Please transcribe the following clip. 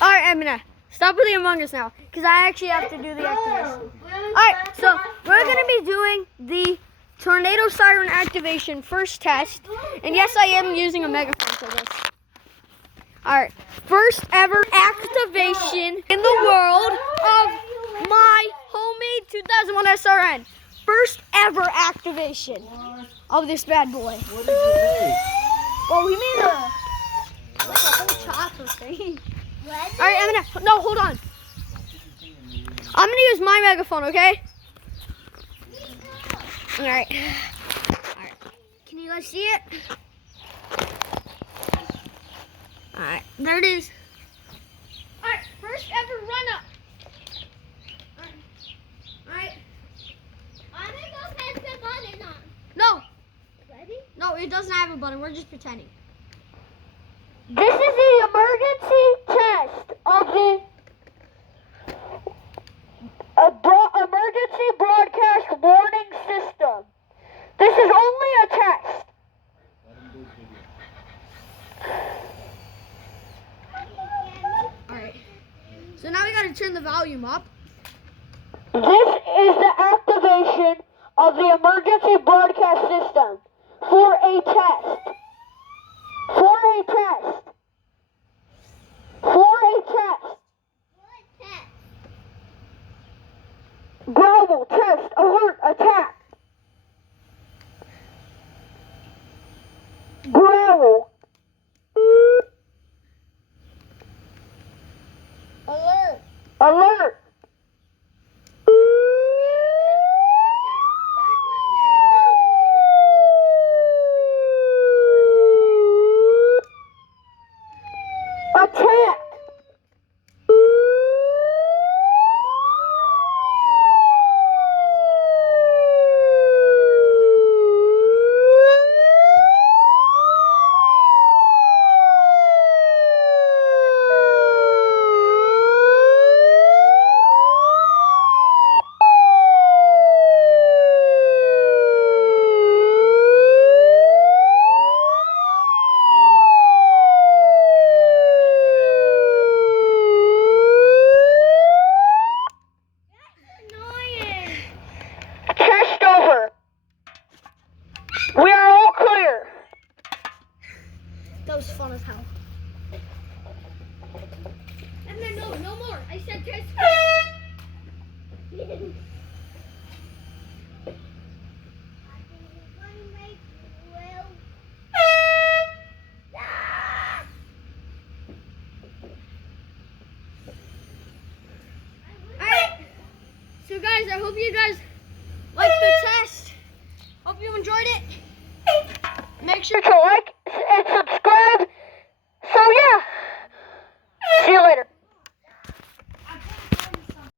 Alright, Emina, stop with the Among Us now, because I actually have to do the activation. Alright, so we're going to be doing the tornado siren activation first test. And yes, I am using a megaphone for this. Alright, first ever activation in the world of my homemade 2001 SRN. First ever activation of this bad boy. What did you make? Well, we made a whole chocolate thing. Alright, Emina, no, hold on. I'm gonna use my megaphone, okay? Alright. Alright. Can you guys see it? Alright, there it is. Alright, first ever run up. Alright. I'm gonna go press the button on. No. Ready? No, it doesn't have a button. We're just pretending. This is the emergency test of the emergency broadcast warning system. This is only a test. Alright. So now we gotta turn the volume up. This is the activation of the emergency broadcast system for a test. For a test. For a test. What test? Growl, test, alert, attack. Growl. Alert. Alert. Attack. Test over. We are all clear. That was fun as hell. And then no more. I said test. Alright. So guys, I hope you guys liked the test. Hope you enjoyed it. Make sure to like and subscribe